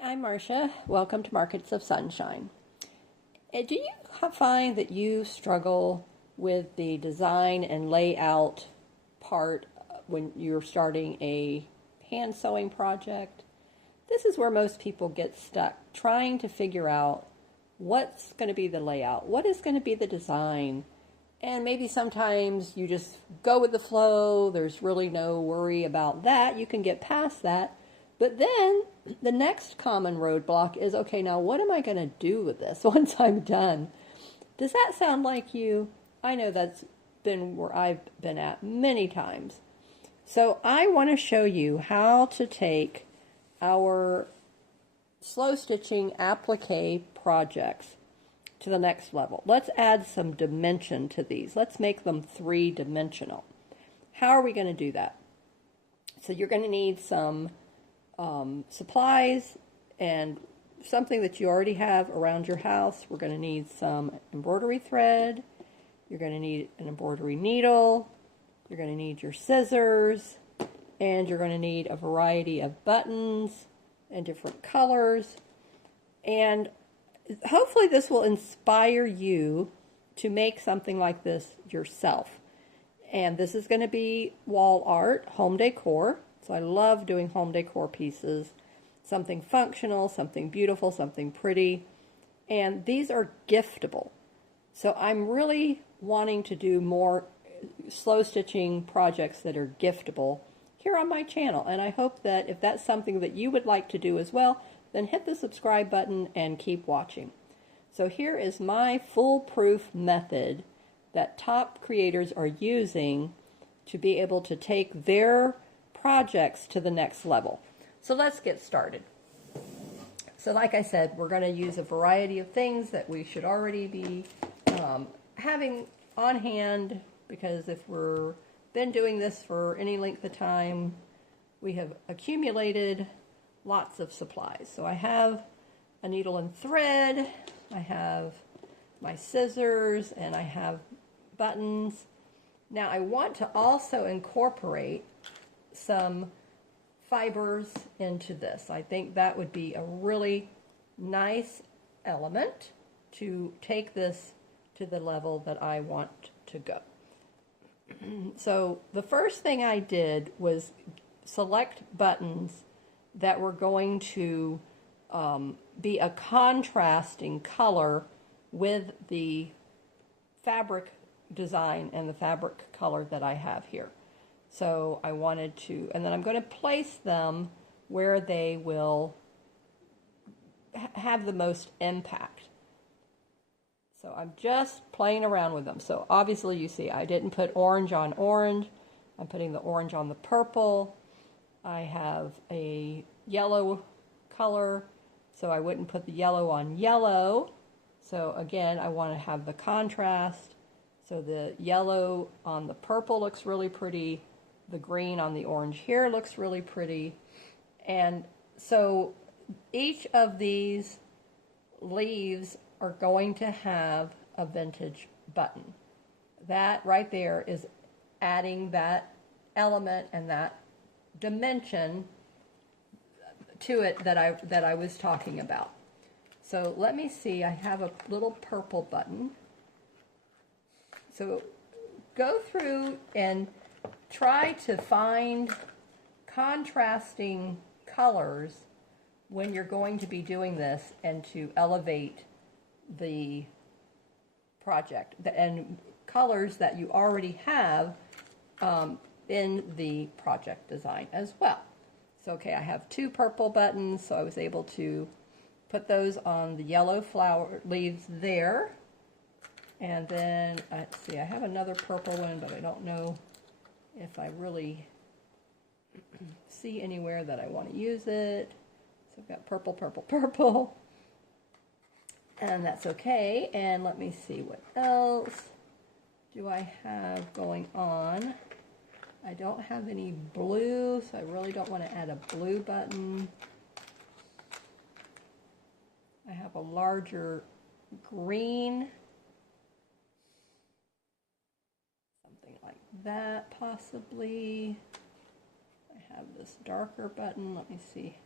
Hi, I'm Marcia. Welcome to Markets of Sunshine. Do you find that you struggle with the design and layout part when you're starting a hand sewing project? This is where most people get stuck, trying to figure out what's going to be the layout, what is going to be the design, and maybe sometimes you just go with the flow. There's really no worry about that. You can get past that. But then the next common roadblock is, okay, now what am I going to do with this once I'm done? Does that sound like you? I know that's been where I've been at many times. So I want to show you how to take our slow stitching applique projects to the next level. Let's add some dimension to these. Let's make them three-dimensional. How are we going to do that? So you're going to need some supplies and something that you already have around your house. We're going to need some embroidery thread. You're going to need an embroidery needle. You're going to need your scissors, and you're going to need a variety of buttons and different colors. And hopefully this will inspire you to make something like this yourself. And this is going to be wall art, home decor. So I love doing home decor pieces, something functional, something beautiful, something pretty. And these are giftable. So I'm really wanting to do more slow stitching projects that are giftable here on my channel. And I hope that if that's something that you would like to do as well, then hit the subscribe button and keep watching. So here is my foolproof method that top creators are using to be able to take their projects to the next level. So let's get started. So like I said, we're going to use a variety of things that we should already be having on hand, because if we're been doing this for any length of time, we have accumulated lots of supplies. So I have a needle and thread, I have my scissors, and I have buttons. Now I want to also incorporate some fibers into this. I think that would be a really nice element to take this to the level that I want to go. So the first thing I did was select buttons that were going to be a contrasting color with the fabric design and the fabric color that I have here. So I wanted to, and then I'm going to place them where they will have the most impact. So I'm just playing around with them. So obviously you see I didn't put orange on orange. I'm putting the orange on the purple. I have a yellow color, so I wouldn't put the yellow on yellow. So again, I want to have the contrast. So the yellow on the purple looks really pretty. The green on the orange here looks really pretty. And so each of these leaves are going to have a vintage button. That right there is adding that element and that dimension to it that I was talking about. So let me see, I have a little purple button. So go through and try to find contrasting colors when you're going to be doing this and to elevate the project, and colors that you already have in the project design as well. So okay, I have two purple buttons, so I was able to put those on the yellow flower leaves there. And then, let's see, I have another purple one, but I don't know if I really see anywhere that I want to use it. So I've got purple, purple, purple. And that's okay. And let me see, what else do I have going on? I don't have any blue, so I really don't want to add a blue button. I have a larger green. Something like that, possibly. I have this darker button, let me see.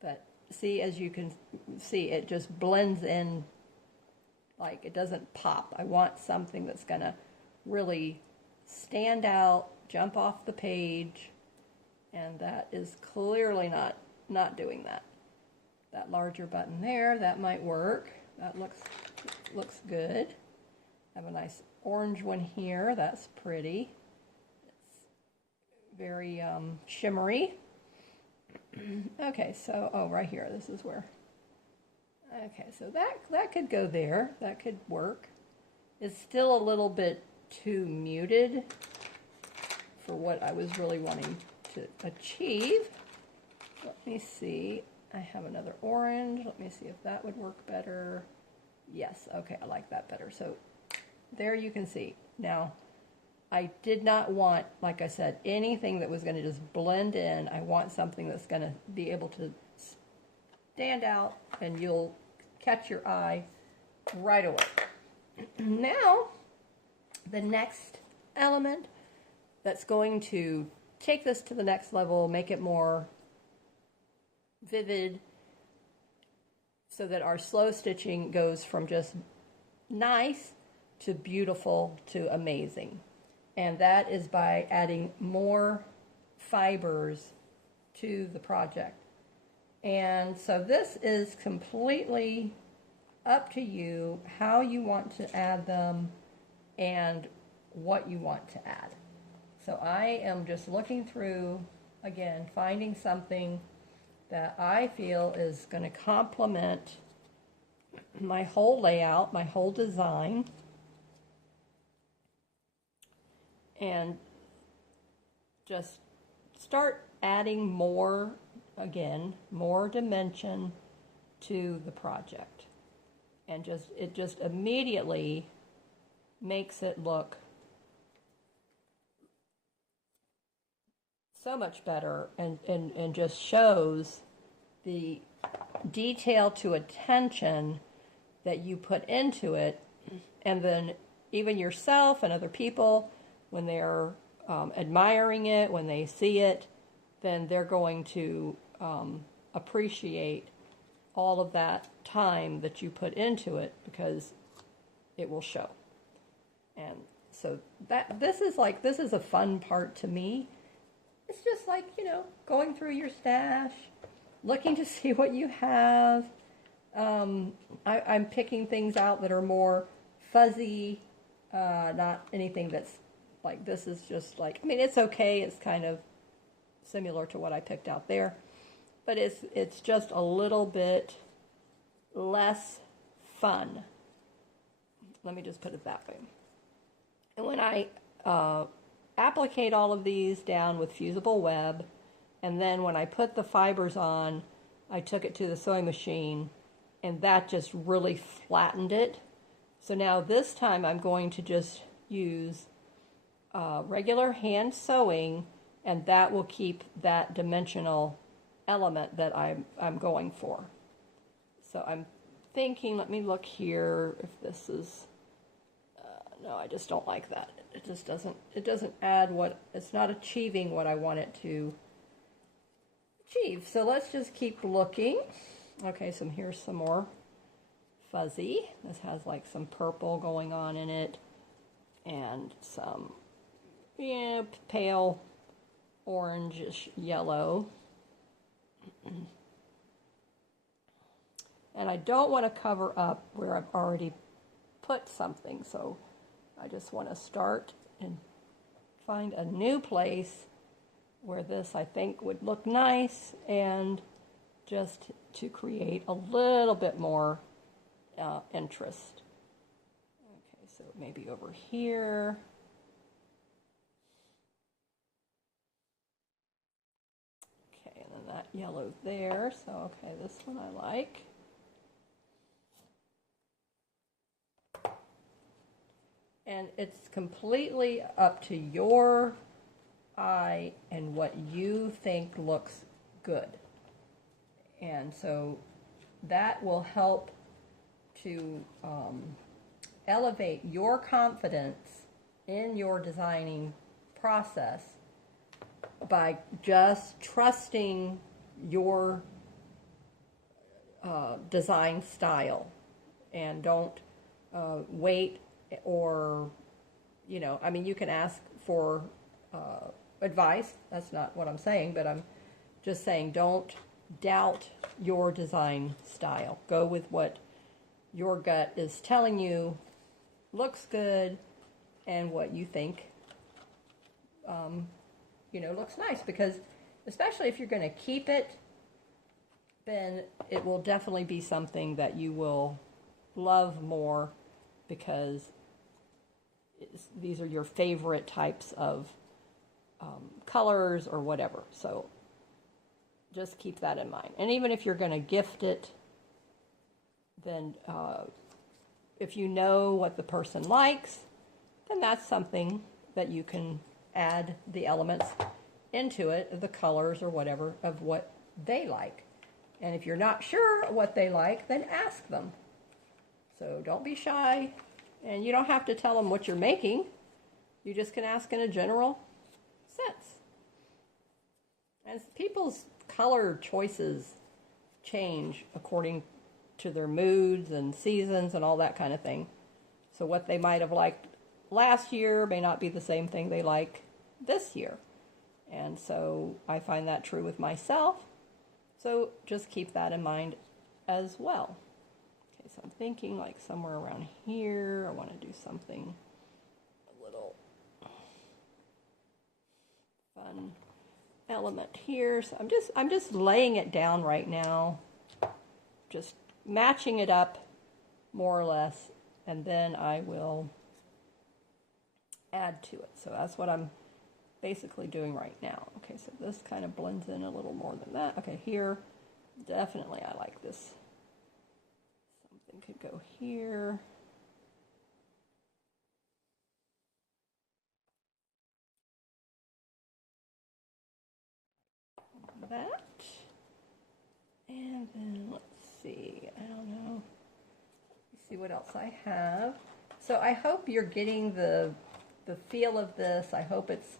But see, as you can see, it just blends in, like it doesn't pop. I want something that's going to really stand out, jump off the page, and that is clearly not doing that. That larger button there, that might work. That looks good. I have a nice orange one here. That's pretty. It's very shimmery. Okay, so, oh, right here, this is where. Okay, so that could go there. That could work. It's still a little bit too muted for what I was really wanting to achieve. Let me see. I have another orange. Let me see if that would work better. Yes, okay, I like that better. So there you can see. Now, I did not want, like I said, anything that was going to just blend in. I want something that's going to be able to stand out and you'll catch your eye right away. Now, the next element that's going to take this to the next level, make it more vivid, so that our slow stitching goes from just nice to beautiful to amazing. And that is by adding more fibers to the project. And so this is completely up to you how you want to add them and what you want to add. So I am just looking through, again, finding something that I feel is going to complement my whole layout, my whole design, and just start adding more, again, more dimension to the project. And it just immediately makes it look so much better and just shows the detail to attention that you put into it. And then even yourself and other people, when they're admiring it, when they see it, then they're going to appreciate all of that time that you put into it, because it will show. And so this is a fun part to me. It's just like, going through your stash, looking to see what you have. I'm picking things out that are more fuzzy, not anything that's like, this is just like, I mean, it's okay. It's kind of similar to what I picked out there, but it's just a little bit less fun. Let me just put it that way. And when I applicate all of these down with fusible web, and then when I put the fibers on, I took it to the sewing machine, and that just really flattened it. So now this time I'm going to just use regular hand sewing, and that will keep that dimensional element that I'm going for. So I'm thinking, let me look here if this is, no, I just don't like that. It just doesn't add it's not achieving what I want it to achieve. So let's just keep looking. Okay, so here's some more fuzzy. This has like some purple going on in it, and some pale orangish yellow. And I don't want to cover up where I've already put something, so I just want to start and find a new place where this, I think, would look nice, and just to create a little bit more interest. Okay, so maybe over here. Okay, and then that yellow there. So, okay, this one I like. And it's completely up to your eye and what you think looks good. And so that will help to elevate your confidence in your designing process by just trusting your design style, and don't wait, or, I mean, you can ask for advice. That's not what I'm saying, but I'm just saying don't doubt your design style. Go with what your gut is telling you looks good and what you think looks nice, because especially if you're going to keep it, then it will definitely be something that you will love more, because these are your favorite types of colors or whatever. So just keep that in mind. And even if you're going to gift it, then if you know what the person likes, then that's something that you can add the elements into it, the colors or whatever of what they like. And if you're not sure what they like, then ask them. So don't be shy, and you don't have to tell them what you're making. You just can ask in a general sense. And people's color choices change according to their moods and seasons and all that kind of thing. So what they might have liked last year may not be the same thing they like this year. And so I find that true with myself. So just keep that in mind as well. Okay, so I'm thinking like somewhere around here, I want to do something a little fun element here. So I'm just laying it down right now, just matching it up more or less, and then I will add to it. So that's what I'm basically doing right now. Okay, so this kind of blends in a little more than that. Okay, here, definitely I like this. Something could go here. That. And then let's see, I don't know. Let's see what else I have. So I hope you're getting the feel of this. I hope it's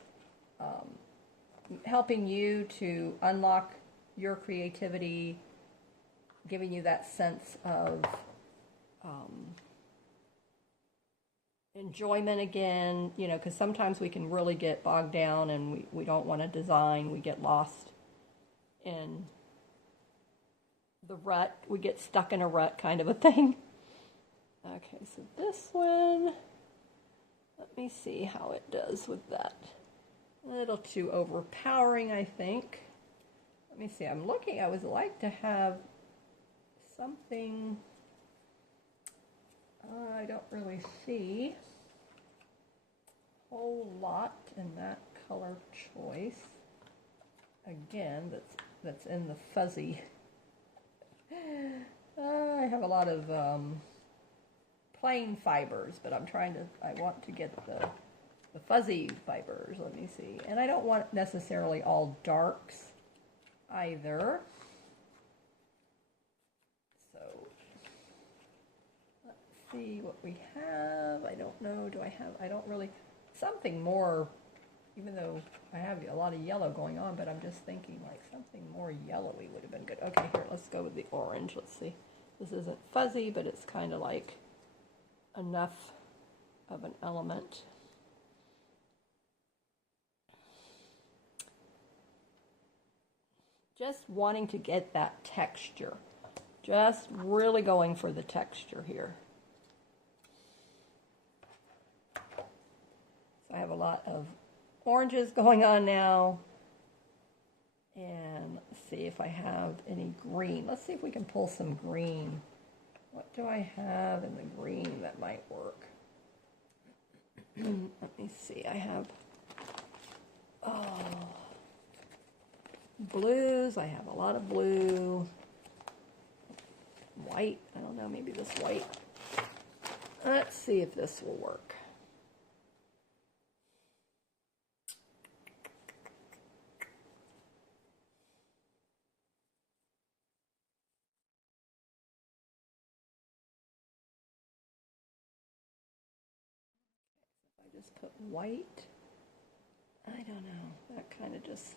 helping you to unlock your creativity, giving you that sense of enjoyment again, because sometimes we can really get bogged down and we don't want to design. We get lost in the rut. We get stuck in a rut kind of a thing. Okay, so this one, let me see how it does with that. A little too overpowering, I think. Let me see, I'm looking, I would like to have something, I don't really see a whole lot in that color choice. Again, that's in the fuzzy. I have a lot of plain fibers, but I want to get the fuzzy fibers. Let me see. And I don't want necessarily all darks either. So let's see what we have. I don't know. I don't really, something more, even though I have a lot of yellow going on, but I'm just thinking like something more yellowy would have been good. Okay, here, let's go with the orange. Let's see. This isn't fuzzy, but it's kind of like enough of an element. Just wanting to get that texture. Just really going for the texture here. So I have a lot of oranges going on now. And let's see if I have any green. Let's see if we can pull some green. What do I have in the green that might work? Let me see. I have blues. I have a lot of blue. White. I don't know. Maybe this white. Let's see if this will work. Just put white. I don't know. That kind of just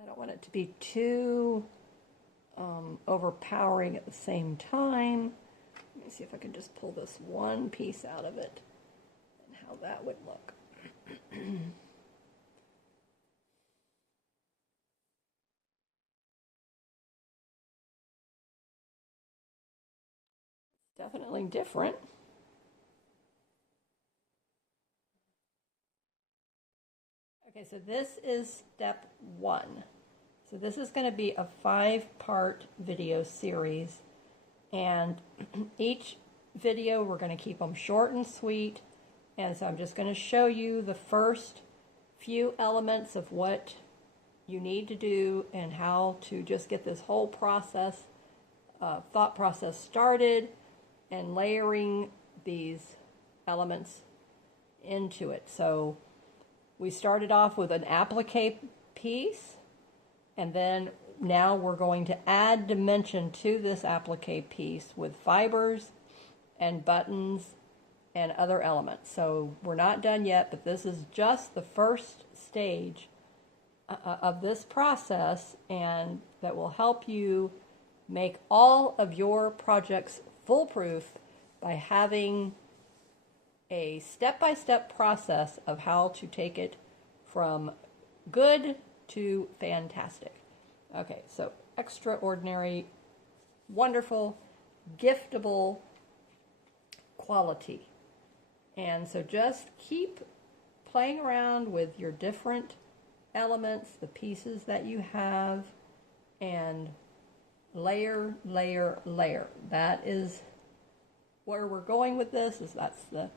I don't want it to be too overpowering at the same time. Let me see if I can just pull this one piece out of it and how that would look. Definitely different. Okay, so this is step one. So this is going to be a 5-part video series, and each video we're going to keep them short and sweet, and so I'm just going to show you the first few elements of what you need to do and how to just get this whole process, thought process started, and layering these elements into it. So we started off with an applique piece, and then now we're going to add dimension to this applique piece with fibers and buttons and other elements. So we're not done yet, but this is just the first stage of this process, and that will help you make all of your projects foolproof by having a step-by-step process of how to take it from good to fantastic. Okay, so extraordinary, wonderful, giftable quality. And so just keep playing around with your different elements, the pieces that you have, and layer, layer, layer. That is where we're going with this, that's the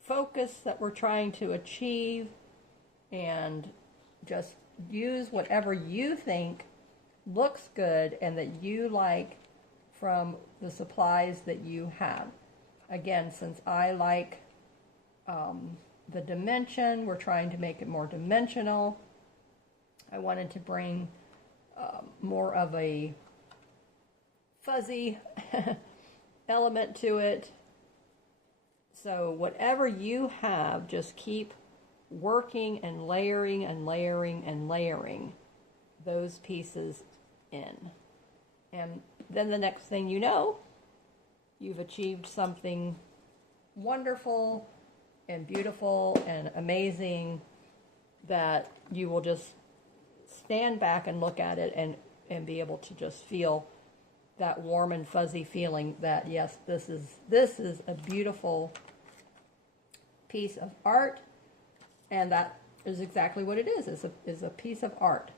focus that we're trying to achieve, and just use whatever you think looks good and that you like from the supplies that you have. Again, since I like the dimension, we're trying to make it more dimensional. I wanted to bring more of a fuzzy element to it. So whatever you have, just keep working and layering and layering and layering those pieces in. And then the next thing you know, you've achieved something wonderful and beautiful and amazing that you will just stand back and look at it and be able to just feel that warm and fuzzy feeling that, yes, this is a beautiful piece of art, and that is exactly what it is a piece of art.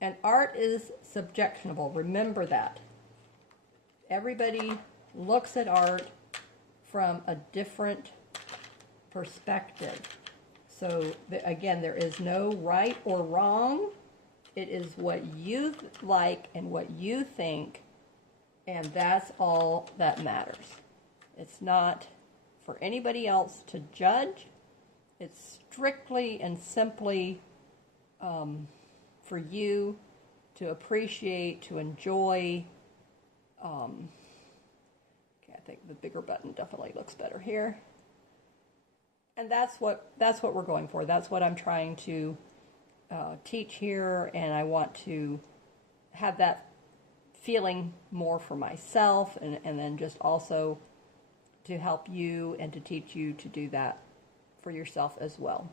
And art is subjectionable. Remember that. Everybody looks at art from a different perspective. So again, there is no right or wrong. It is what you like and what you think, and that's all that matters. It's not for anybody else to judge. It's strictly and simply for you to appreciate, to enjoy. Okay, I think the bigger button definitely looks better here. And that's what we're going for. That's what I'm trying to teach here, and I want to have that feeling more for myself, and then just also to help you and to teach you to do that for yourself as well.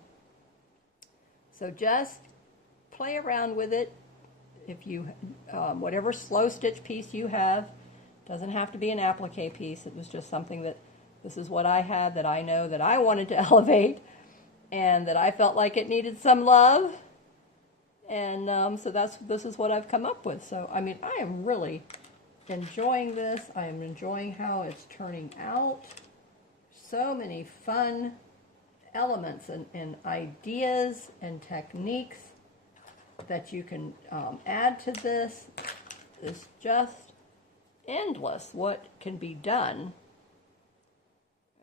So just play around with it. If you, whatever slow stitch piece you have, doesn't have to be an applique piece. It was just something that, this is what I had that I know that I wanted to elevate, and that I felt like it needed some love. And so this is what I've come up with. So, I mean, I am really enjoying this. I am enjoying how it's turning out. So many fun elements and ideas and techniques that you can add to this. It's just endless what can be done.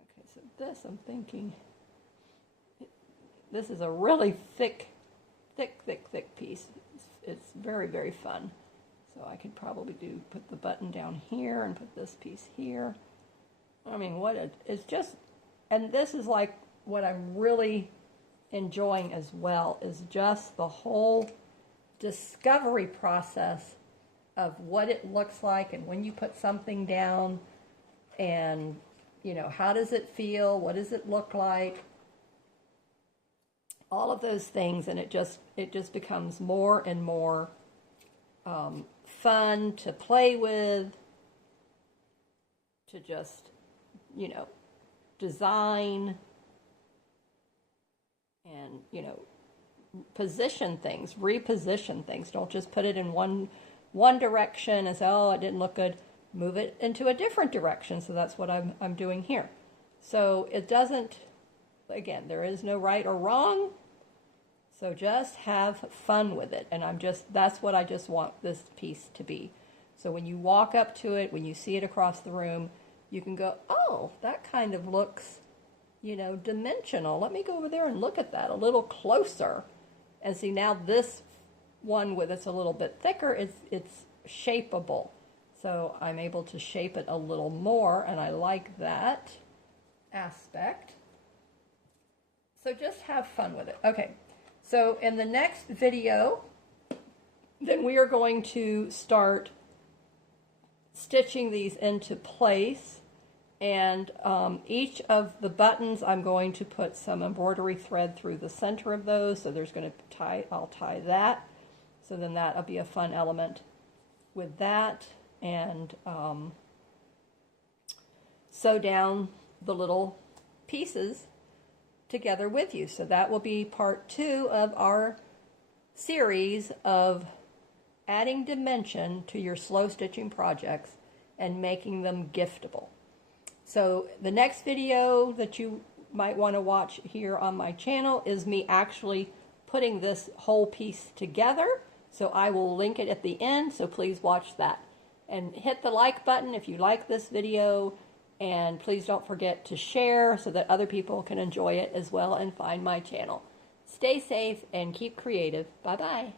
Okay, so this, I'm thinking, this is a really thick piece. It's very, very fun. So I could probably put the button down here and put this piece here. I mean, it's just, and this is like what I'm really enjoying as well is just the whole discovery process of what it looks like and when you put something down and, you know, how does it feel? What does it look like? All of those things, and it just becomes more and more fun to play with, to just, you know, design and, you know, position things, reposition things. Don't just put it in one direction and say, oh, it didn't look good. Move it into a different direction. So that's what I'm doing here. So it doesn't, again, there is no right or wrong. So just have fun with it. And that's what I just want this piece to be. So when you walk up to it, when you see it across the room, you can go, oh, that kind of looks, you know, dimensional. Let me go over there and look at that a little closer. And see, now this one with it's a little bit thicker, it's shapeable. So I'm able to shape it a little more, and I like that aspect. So just have fun with it. Okay, so in the next video, then we are going to start stitching these into place, and each of the buttons I'm going to put some embroidery thread through the center of those, so there's going to I'll tie that, so then that'll be a fun element with that, and sew down the little pieces together with you. So that will be part 2 of our series of adding dimension to your slow stitching projects and making them giftable. So the next video that you might want to watch here on my channel is me actually putting this whole piece together. So I will link it at the end, so please watch that. And hit the like button if you like this video, and please don't forget to share so that other people can enjoy it as well and find my channel. Stay safe and keep creative. Bye-bye.